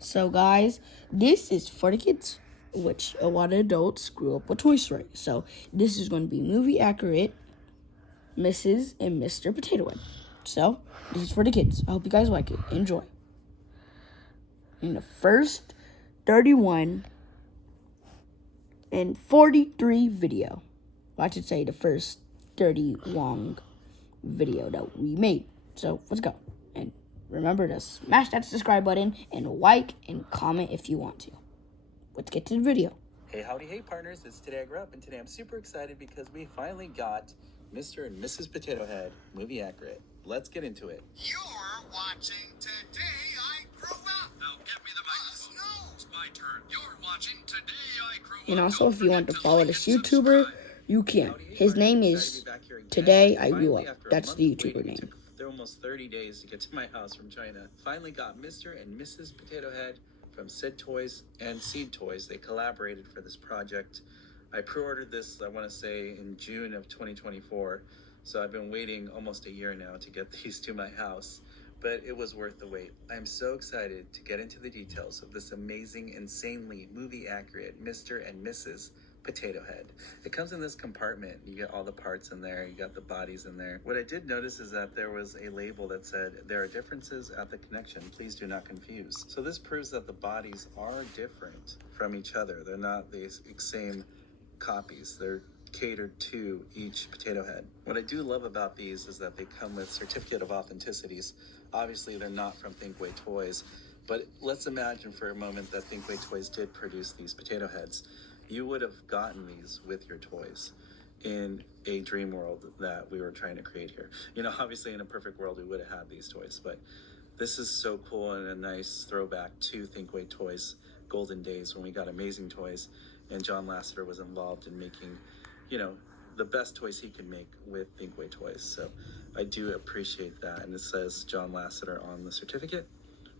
So guys, this is for the kids, which a lot of adults grew up with Toy Story. So this is going to be movie accurate Mrs. and Mr. Potato Head. So this is for the kids. I hope you guys like it. Enjoy. In the first 31 and 43 video, I should say the first 30 long video that we made. So let's go. And remember to smash that subscribe button and like and comment if you want to. Let's get to the video. Hey, howdy, hey, partners. It's Today I Grew Up, and today I'm super excited because we finally got Mr. and Mrs. Potato Head movie accurate. Let's get into it. You're watching Today I Grew Up. Now give me the microphone. No, it's my turn. You're watching Today I Grew Up. And also, if you want to follow this YouTuber, you can. His name is Today I Grew Up. That's the YouTuber name. They're almost 30 days to get to my house from China. Finally got Mr. and Mrs. Potato Head from Sid Toys and Seed Toys. They collaborated for this project. I pre-ordered this, I want to say, in June of 2024. So I've been waiting almost a year now to get these to my house, but it was worth the wait. I'm so excited to get into the details of this amazing, insanely movie-accurate Mr. and Mrs. Potato Head. It comes in this compartment. You get all the parts in there. You got the bodies in there. What I did notice is that there was a label that said, "There are differences at the connection. Please do not confuse." So this proves that the bodies are different from each other. They're not the same copies. They're catered to each potato head. What I do love about these is that they come with certificate of authenticities. Obviously, they're not from Thinkway Toys, but let's imagine for a moment that Thinkway Toys did produce these potato heads. You would have gotten these with your toys in a dream world that we were trying to create here. You know, obviously in a perfect world, we would have had these toys, but this is so cool and a nice throwback to Thinkway Toys golden days when we got amazing toys, and John Lasseter was involved in making, you know, the best toys he could make with Thinkway Toys. So I do appreciate that. And it says John Lasseter on the certificate.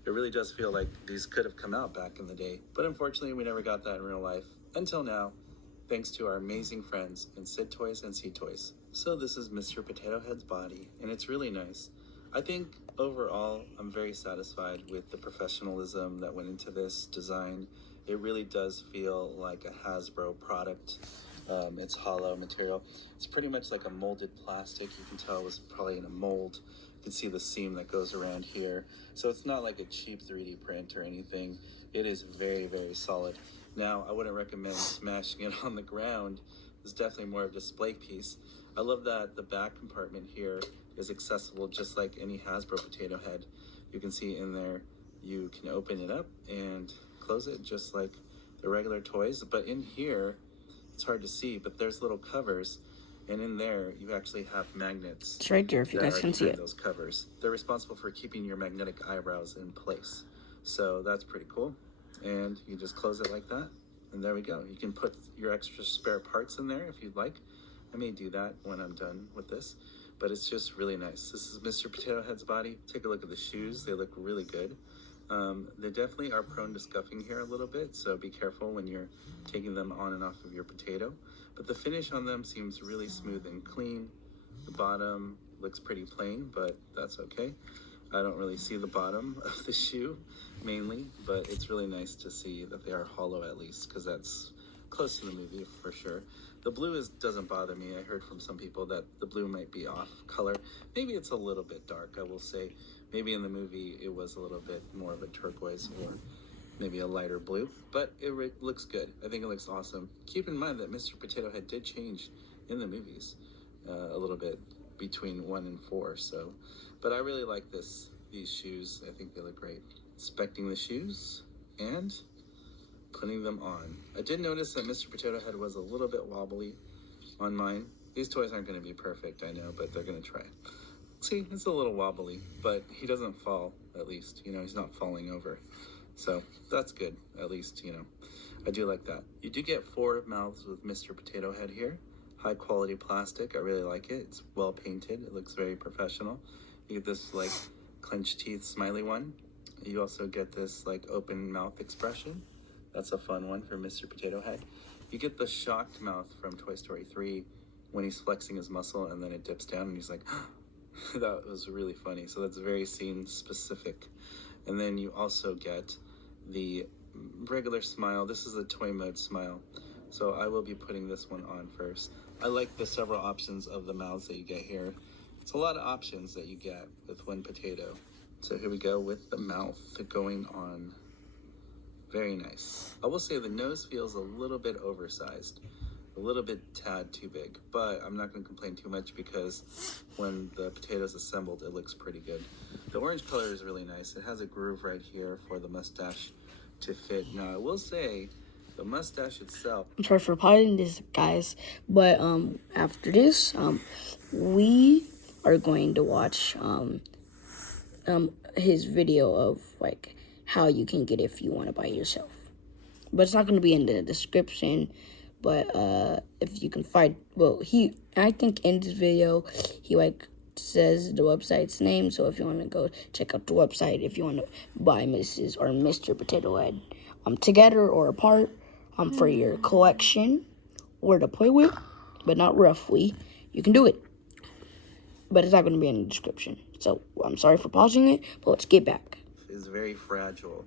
It really does feel like these could have come out back in the day, but unfortunately we never got that in real life until now, thanks to our amazing friends in Sid Toys and Seed Toys. So this is Mr. Potato Head's body, and it's really nice. I think overall I'm very satisfied with the professionalism that went into this design. It really does feel like a Hasbro product. It's hollow material. It's pretty much like a molded plastic. You can tell it was probably in a mold. You can see the seam that goes around here. So it's not like a cheap 3D print or anything. It is very, very solid. Now, I wouldn't recommend smashing it on the ground. It's definitely more of a display piece. I love that the back compartment here is accessible just like any Hasbro potato head. You can see in there, you can open it up and close it just like the regular toys. But in here, it's hard to see, but there's little covers, and in there you actually have magnets. It's right there if you guys can see it. Those covers, they're responsible for keeping your magnetic eyebrows in place. So that's pretty cool. And you just close it like that, and there we go. You can put your extra spare parts in there if you'd like. I may do that when I'm done with this, but it's just really nice. This is Mr. Potato Head's body. Take a look at the shoes. They look really good. They definitely are prone to scuffing here a little bit, so be careful when you're taking them on and off of your potato. But the finish on them seems really smooth and clean. The bottom looks pretty plain, but that's okay. I don't really see the bottom of the shoe mainly, but it's really nice to see that they are hollow at least, because that's close to the movie for sure. The blue doesn't bother me. I heard from some people that the blue might be off color. Maybe it's a little bit dark, I will say. Maybe in the movie it was a little bit more of a turquoise or maybe a lighter blue, but it looks good. I think it looks awesome. Keep in mind that Mr. Potato Head did change in the movies a little bit between 1 and 4, so, but I really like these shoes. I think they look great. Inspecting the shoes and putting them on. I did notice that Mr. Potato Head was a little bit wobbly on mine. These toys aren't going to be perfect, I know, but they're going to try. See, it's a little wobbly, but he doesn't fall, at least. You know, he's not falling over. So that's good, at least, you know. I do like that. You do get 4 mouths with Mr. Potato Head here. High quality plastic. I really like it. It's well painted. It looks very professional. You get this like clenched teeth smiley one. You also get this like open mouth expression. That's a fun one for Mr. Potato Head. You get the shocked mouth from Toy Story 3 when he's flexing his muscle and then it dips down and he's like, that was really funny. So that's very scene specific. And then you also get the regular smile. This is the toy mode smile. So I will be putting this one on first. I like the several options of the mouths that you get here. It's a lot of options that you get with one potato. So here we go with the mouth going on. Very nice. I will say the nose feels a little bit oversized, a little bit tad too big, but I'm not going to complain too much because when the potato's assembled, it looks pretty good. The orange color is really nice. It has a groove right here for the mustache to fit. Now, I will say the mustache itself. I'm sorry for pausing this, guys, but after this, we are going to watch his video of like how you can get it if you want to buy it yourself. But it's not going to be in the description. But if you can find, well, I think in this video he like says the website's name. So if you want to go check out the website, if you want to buy Mrs. or Mr. Potato Head together or apart, for your collection or to play with, but not roughly, you can do it. But it's not going to be in the description. So I'm sorry for pausing it, but let's get back. Is very fragile.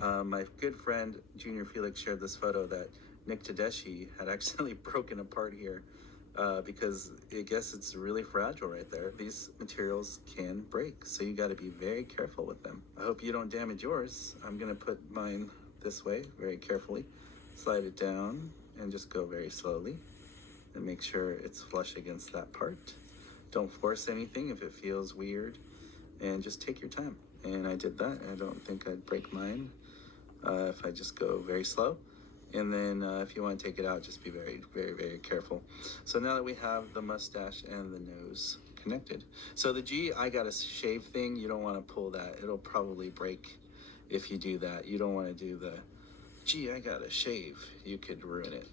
My good friend Junior Felix shared this photo that Nick Tedeschi had accidentally broken apart here because I guess it's really fragile right there. These materials can break, so you got to be very careful with them. I hope you don't damage yours. I'm going to put mine this way very carefully. Slide it down and just go very slowly and make sure it's flush against that part. Don't force anything if it feels weird, and just take your time. And I did that. I don't think I'd break mine if I just go very slow. And then if you want to take it out, just be very, very, very careful. So now that we have the mustache and the nose connected. So the G, I got a shave thing. You don't want to pull that. It'll probably break if you do that. You don't want to do the, gee, I got a shave. You could ruin it.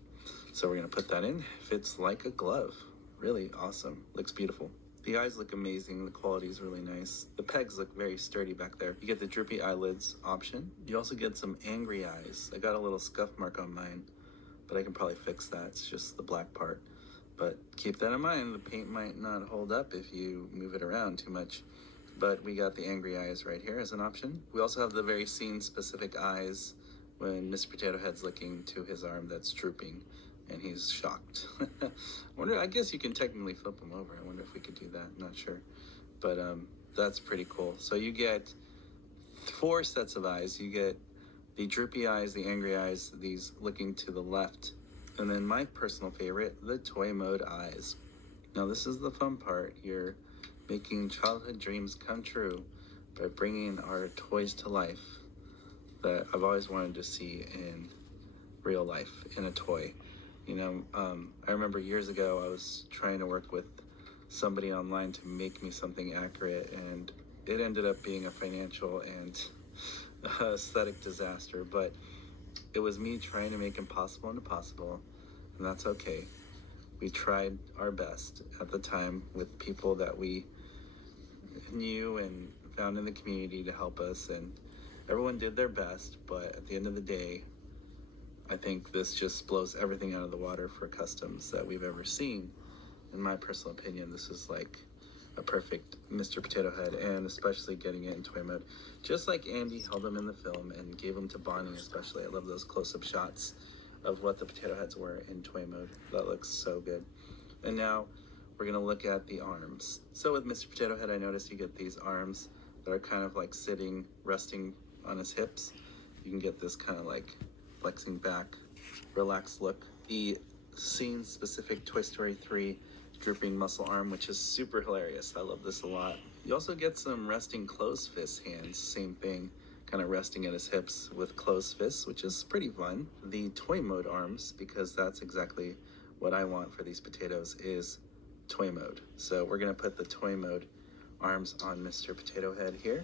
So we're going to put that in. Fits like a glove. Really awesome. Looks beautiful. The eyes look amazing. The quality is really nice. The pegs look very sturdy back there. You get the droopy eyelids option. You also get some angry eyes. I got a little scuff mark on mine, but I can probably fix that. It's just the black part. But keep that in mind. The paint might not hold up if you move it around too much. But we got the angry eyes right here as an option. We also have the very scene-specific eyes when Mr. Potato Head's looking to his arm that's drooping and he's shocked. I guess you can technically flip him over. I wonder if we could do that. Not sure. But that's pretty cool. So you get 4 sets of eyes. You get the droopy eyes, the angry eyes, these looking to the left. And then my personal favorite, the toy mode eyes. Now this is the fun part. You're making childhood dreams come true by bringing our toys to life that I've always wanted to see in real life, in a toy. You know, I remember years ago I was trying to work with somebody online to make me something accurate, and it ended up being a financial and aesthetic disaster, but it was me trying to make impossible into possible, and that's okay. We tried our best at the time with people that we knew and found in the community to help us, and everyone did their best, but at the end of the day, I think this just blows everything out of the water for customs that we've ever seen. In my personal opinion, this is like a perfect Mr. Potato Head, and especially getting it in toy mode. Just like Andy held them in the film and gave them to Bonnie especially. I love those close-up shots of what the Potato Heads were in toy mode. That looks so good. And now we're gonna look at the arms. So with Mr. Potato Head, I noticed you get these arms that are kind of like sitting, resting on his hips. You can get this kind of like flexing back, relaxed look. The scene-specific Toy Story 3 drooping muscle arm, which is super hilarious. I love this a lot. You also get some resting closed fist hands, same thing, kind of resting at his hips with closed fists, which is pretty fun. The toy mode arms, because that's exactly what I want for these potatoes, is toy mode. So we're gonna put the toy mode arms on Mr. Potato Head here.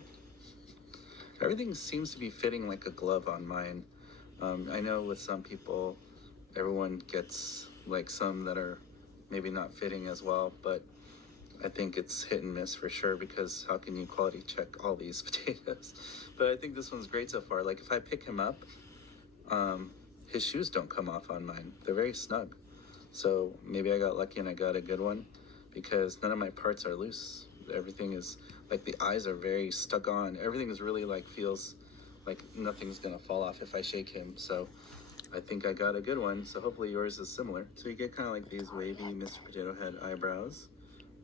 Everything seems to be fitting like a glove on mine. I know with some people, everyone gets like some that are maybe not fitting as well, but I think it's hit and miss for sure, because how can you quality check all these potatoes? But I think this one's great so far. Like if I pick him up, his shoes don't come off on mine. They're very snug. So maybe I got lucky and I got a good one, because none of my parts are loose. Everything is like, the eyes are very stuck on. Everything is really like feels like nothing's gonna fall off if I shake him. So I think I got a good one. So hopefully yours is similar. So you get kind of like these wavy Mr. Potato Head eyebrows,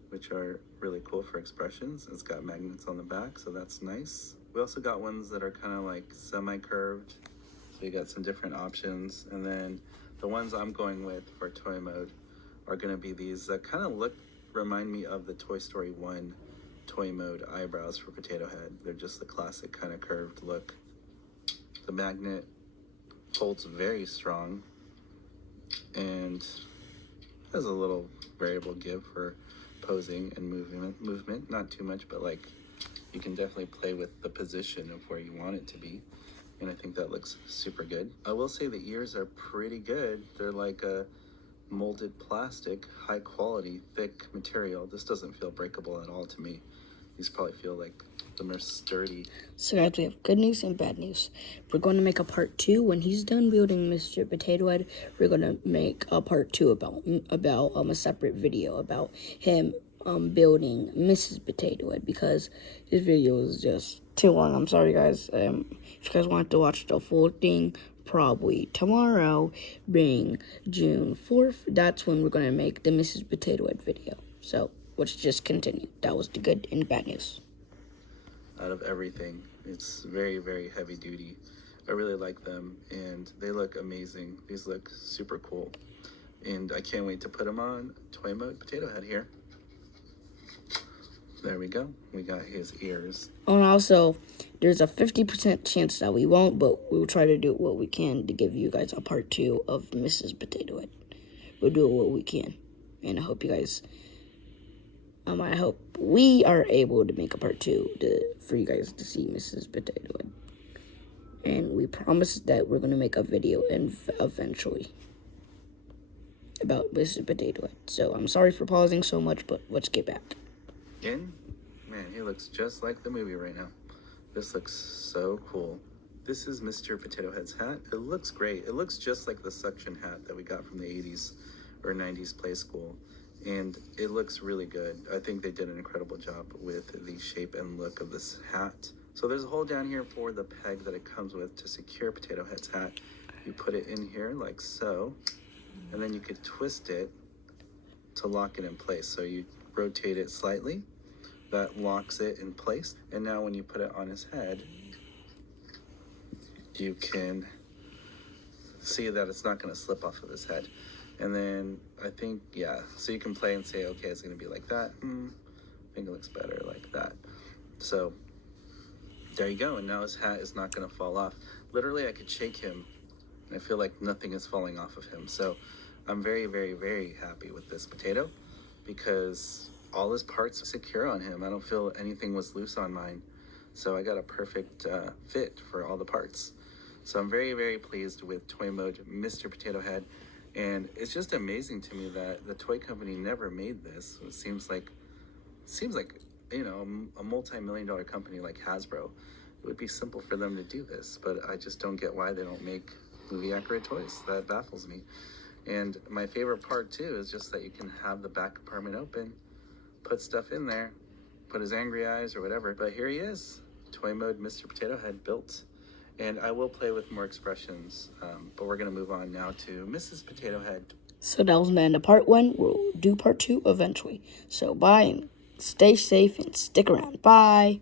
which are really cool for expressions. It's got magnets on the back, so that's nice. We also got ones that are kind of like semi-curved, so you got some different options. And then the ones I'm going with for toy mode are going to be these that kind of remind me of the Toy Story 1 toy mode eyebrows for Potato Head. They're just the classic kind of curved look. The magnet holds very strong and has a little variable give for posing and movement. Not too much, but like you can definitely play with the position of where you want it to be. And I think that looks super good. I will say the ears are pretty good. They're like a molded plastic, high quality, thick material. This doesn't feel breakable at all to me. These probably feel like the most sturdy. So guys, we have good news and bad news. We're going to make a part 2 when he's done building Mr. Potato Head. We're going to make a part 2 about a separate video about him building Mrs. Potato Head, because this video is just too long. I'm sorry guys. If you guys want to watch the full thing, probably tomorrow, being June 4th, that's when we're going to make the Mrs. Potato Head video. So let's just continue. That was the good and bad news. Out of everything, it's very, very heavy duty. I really like them, and they look amazing. These look super cool, and I can't wait to put them on toy mode Potato Head here. There we go. We got his ears. And also, there's a 50% chance that we won't, but we'll try to do what we can to give you guys a part 2 of Mrs. Potato Head. We'll do what we can, and I hope you guys. I hope we are able to make a part 2 for you guys to see Mrs. Potato Head. And we promise that we're going to make a video eventually about Mrs. Potato Head. So I'm sorry for pausing so much, but let's get back. And, man, he looks just like the movie right now. This looks so cool. This is Mr. Potato Head's hat. It looks great. It looks just like the suction hat that we got from the 80s or 90s play school. And it looks really good. I think they did an incredible job with the shape and look of this hat. So there's a hole down here for the peg that it comes with to secure Potato Head's hat. You put it in here like so, and then you could twist it to lock it in place. So you rotate it slightly, that locks it in place. And now when you put it on his head, you can see that it's not going to slip off of his head. And then I think, yeah, so you can play and say, okay, it's going to be like that. I think it looks better like that. So there you go. And now his hat is not going to fall off. Literally, I could shake him, and I feel like nothing is falling off of him. So I'm very, very, very happy with this potato because all his parts are secure on him. I don't feel anything was loose on mine. So I got a perfect fit for all the parts. So I'm very, very pleased with toy mode Mr. Potato Head. And it's just amazing to me that the toy company never made this. It seems like, you know, a multi-million-dollar company like Hasbro, it would be simple for them to do this. But I just don't get why they don't make movie-accurate toys. That baffles me. And my favorite part, too, is just that you can have the back compartment open, put stuff in there, put his angry eyes or whatever. But here he is, toy mode Mr. Potato Head built. And I will play with more expressions, but we're going to move on now to Mrs. Potato Head. So that was the end of part 1. We'll do part 2 eventually. So bye, and stay safe and stick around. Bye.